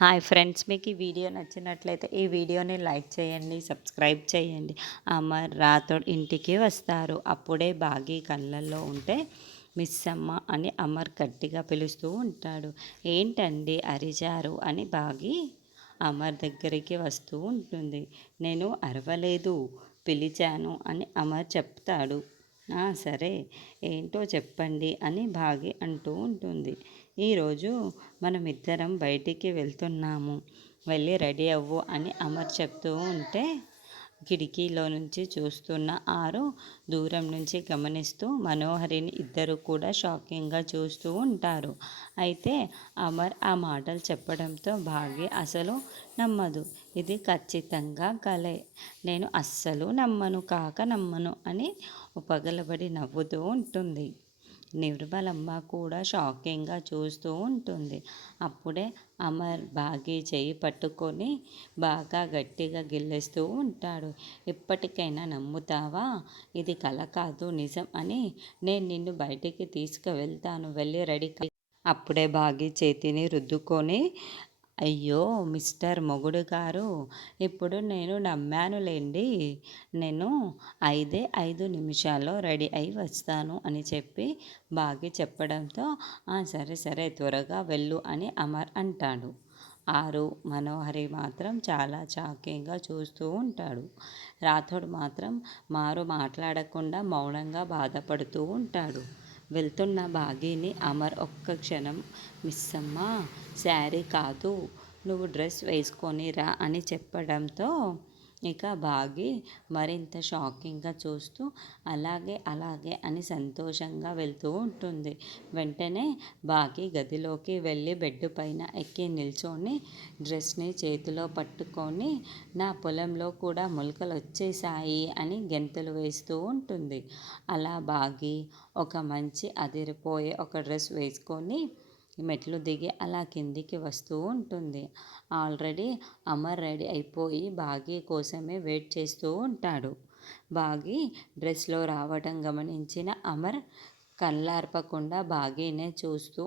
Hi friends, మీకు ఈ video నచ్చినట్లయితే ఈ వీడియోని లైక్ చేయండి, సబ్స్క్రైబ్ చేయండి. అమర్ రాథోడ్ ఇంటికి వస్తారు. అప్పుడే బాగీ కళ్ళల్లో ఉంటే మిస్ అమ్మ అని అమర్ గట్టిగా పిలుస్తూ ఉంటాడు. ఏంటండి అరిచారు అని బాగీ అమర్ దగ్గరికి వస్తూ ఉంటుంది. నేను అరవలేదు, పిలిచాను అని అమర్ చెప్తాడు. సరే, ఏంటో చెప్పండి అని బాగి అంటూ ఉంటుంది. ఈరోజు మనమిద్దరం బయటికి వెళ్తున్నాము, వెళ్ళి రెడీ అవ్వు అని అమర్ చెప్తూ ఉంటే కిటికీలో నుంచి చూస్తున్న ఆరు దూరం నుంచి గమనిస్తూ మనోహరిని ఇద్దరు కూడా షాకింగ్గా చూస్తూ ఉంటారు. అయితే అమర్ ఆ మాటలు చెప్పడంతో భాగ్య అసలు నమ్మదు. ఇది ఖచ్చితంగా కలే, నేను అస్సలు నమ్మను అని పగలబడి నవ్వుతూ ఉంటుంది. నిర్మలమ్మ కూడా షాకింగ్గా చూస్తూ ఉంటుంది. అప్పుడే అమర్ బాగీ చెయ్యి పట్టుకొని బాగా గట్టిగా గిల్లేస్తూ ఉంటాడు. ఇప్పటికైనా నమ్ముతావా? ఇది కల కాదు, నిజం అని నేను నిన్ను బయటికి తీసుకువెళ్తాను, వెళ్ళి రెడీ. అప్పుడే బాగీ చేతిని రుద్దుకొని, అయ్యో మిస్టర్ మొగుడు గారు, ఇప్పుడు నేను నమ్మానులేండి, నేను 5 నిమిషాల్లో రెడీ అయి వస్తాను అని చెప్పి బాగి చెప్పడంతో సరే సరే త్వరగా వెళ్ళు అని అమర్ అంటాడు. ఆరు మనోహరి మాత్రం చాలా షాకింగ్గా చూస్తూ ఉంటాడు. రాథోడ్ మాత్రం మాట్లాడకుండా మౌనంగా బాధపడుతూ ఉంటాడు. వెళ్తున్న బాగీని అమర్ ఒక్క క్షణం మిస్సమ్మ, శారీ కాదు, నువ్వు డ్రెస్ వేసుకొని రా అని చెప్పడంతో ఇక బాగి మరింత షాకింగ్గా చూస్తూ అలాగే అలాగే అని సంతోషంగా వెళ్తూ ఉంటుంది. వెంటనే బాగి గదిలోకి వెళ్ళి బెడ్ పైన ఎక్కి నిల్చొని డ్రెస్ని చేతిలో పట్టుకొని నా పొలంలో కూడా మొలకలు వచ్చేసాయి అని గెంతులు వేస్తూ ఉంటుంది. అలా బాగి ఒక మంచి అదిరిపోయే ఒక డ్రెస్ వేసుకొని మెట్లు దిగి అలా కిందికి వస్తూ ఉంటుంది. ఆల్రెడీ అమర్ రెడీ అయిపోయి బాగీ కోసమే వెయిట్ చేస్తూ ఉంటాడు. బాగీ డ్రెస్లో రావటం గమనించిన అమర్ కళ్ళార్పకుండా బాగీనే చూస్తూ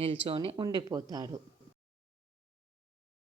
నిల్చొని ఉండిపోతాడు.